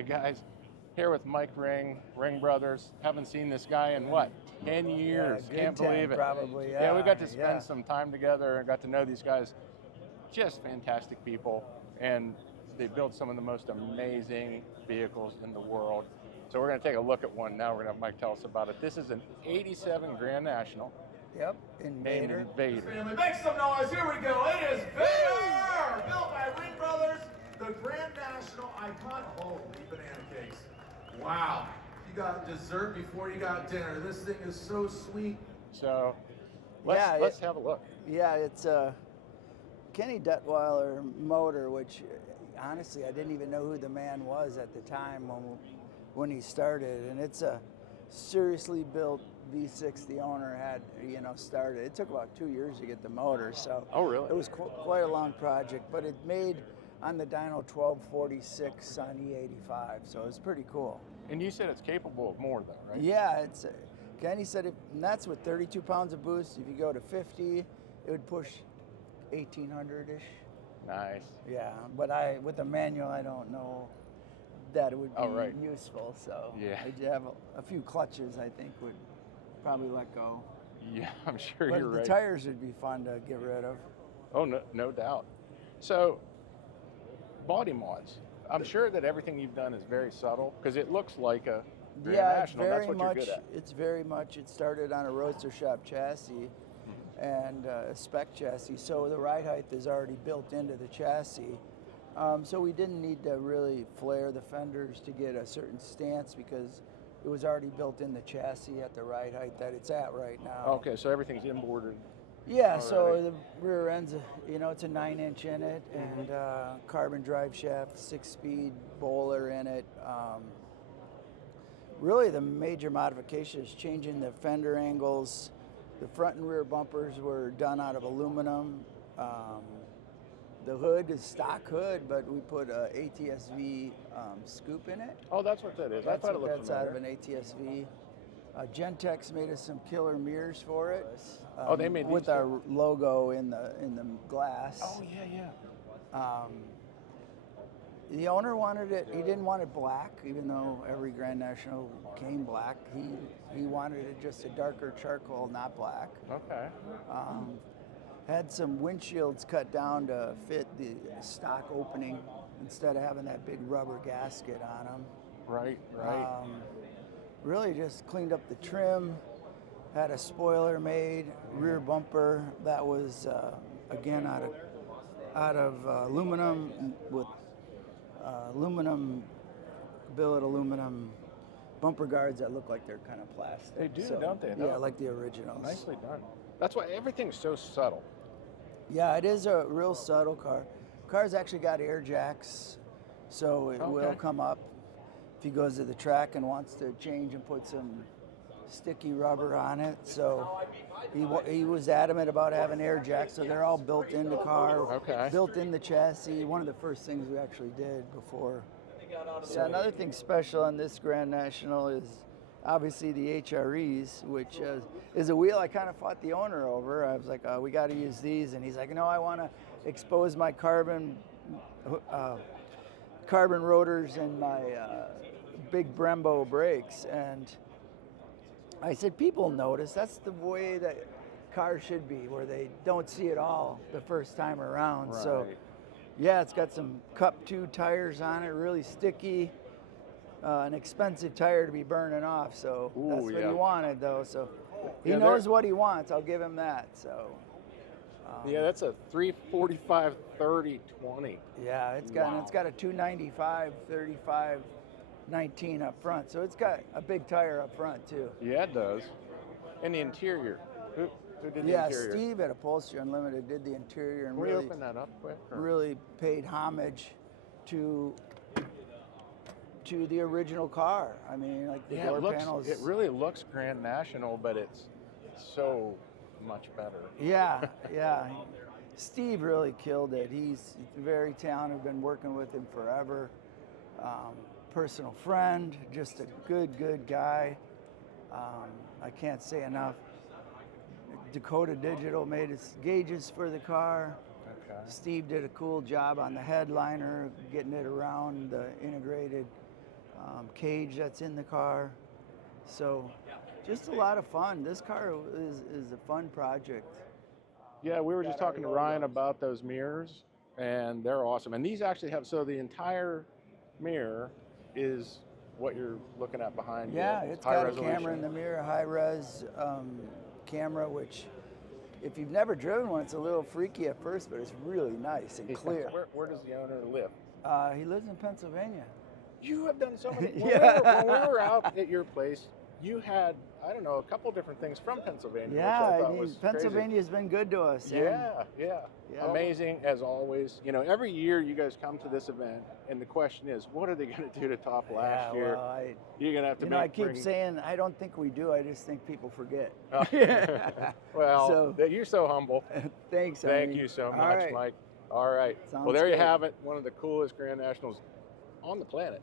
Hey guys, here with Mike Ringbrothers. Haven't seen this guy in what, 10 years? Yeah, Can't 10, believe it. probably, Yeah, we got to yeah. spend some time together and got to know these guys. Just fantastic people, and they build some of the most amazing vehicles in the world. So we're going to take a look at one now. We're going to have Mike tell us about it. This is an 87 Grand National. Yep, Named INVADR. INVADR. Family, make some noise. Here we go. It is INVADR, built by Ringbrothers, the Grand National icon. Holy banana cakes! Wow, you got dessert before you got dinner. This thing is so sweet. So let's have a look. Yeah, it's a Kenny Duttweiler motor, which honestly I didn't even know who the man was at the time when he started, and it's a seriously built V6 the owner had, started. It took about 2 years to get the motor, so Oh, really? it was quite a long project, but it made on the dyno 1246 on E85, so it's pretty cool. And you said it's capable of more though, right? Yeah, Kenny said and that's with 32 pounds of boost. If you go to 50, it would push 1800-ish. Nice. Yeah, but with the manual, I don't know that it would be useful. So yeah, I'd have a few clutches, I think, would probably let go. Yeah, I'm sure but you're right. The tires would be fun to get rid of. Oh, no doubt. So, body mods. I'm sure that everything you've done is very subtle because it looks like a Grand National. That's what you're good at. It's very much. It started on a roadster shop chassis and a spec chassis, so the ride height is already built into the chassis. So we didn't need to really flare the fenders to get a certain stance because it was already built in the chassis at the ride height that it's at right now. Okay, so everything's inboarded. Yeah, already. So the rear end's, it's a 9-inch in it, and carbon drive shaft, 6-speed Bowler in it. Really the major modification is changing the fender angles. The front and rear bumpers were done out of aluminum. The hood is stock hood, but we put a ATSV scoop in it. Oh, that's what that is. I thought it looked that's out of an ATSV. Gentex made us some killer mirrors for it. Oh, they made these with our logo in the glass. Oh yeah. The owner wanted it. He didn't want it black, even though every Grand National came black. He wanted it just a darker charcoal, not black. Okay. Had some windshields cut down to fit the stock opening instead of having that big rubber gasket on them. Right. Really just cleaned up the trim, had a spoiler made, rear bumper that was again out of aluminum with billet aluminum bumper guards that look like they're kind of plastic. They do, don't they? Yeah, like the originals. Nicely done. That's why everything's so subtle. Yeah, it is a real subtle car. Car's actually got air jacks, so it will come up if he goes to the track and wants to change and put some sticky rubber on it. So he was adamant about having air jacks, so they're all built in the car, built in the chassis. One of the first things we actually did before. So another thing special on this Grand National is obviously the HREs, which is a wheel I kind of fought the owner over. I was like, we got to use these, and he's like, no, I want to expose my carbon rotors and my big Brembo brakes. And I said, people notice. That's the way that cars should be, where they don't see it all the first time around. Right. So yeah, it's got some Cup 2 tires on it, really sticky. An expensive tire to be burning off, so that's what he wanted, though. So he knows what he wants. I'll give him that. So yeah, that's a 345 30 20. Yeah, it's got a 295 35 19 up front, so it's got a big tire up front too. Yeah, it does. And the interior. Who did the interior? Yeah, Steve at Upholstery Unlimited did the interior and Can we open that up quick? Really paid homage to the original car. I mean, like the door panels. It really looks Grand National, but it's so much better. Yeah. Steve really killed it. He's very talented. Been working with him forever. Personal friend, just a good guy. I can't say enough. Dakota Digital made his gauges for the car. Steve did a cool job on the headliner, getting it around the integrated cage that's in the car. So just a lot of fun. This car is a fun project. Yeah, we were just talking to Ryan about those mirrors, and they're awesome. And these actually have, so the entire mirror is what you're looking at behind you. Yeah, it's got a camera in the mirror, high-res camera, which if you've never driven one, it's a little freaky at first, but it's really nice and clear. Where does the owner live? He lives in Pennsylvania. You have done so many. Yeah. When we were out at your place, you had, I don't know, a couple different things from Pennsylvania. Yeah, which I thought mean, was Pennsylvania's been good to us. Yeah, yeah. Yeah. Amazing as always. You know, every year you guys come to this event, and the question is, what are they going to do to top last year? Well, You're going to have to you know, I keep saying, I don't think we do. I just think people forget. Well, you're so humble. Thanks, Thank Ernie. you so All much, right. Mike. All right. Sounds Well, there you good. have it. One of the coolest Grand Nationals on the planet.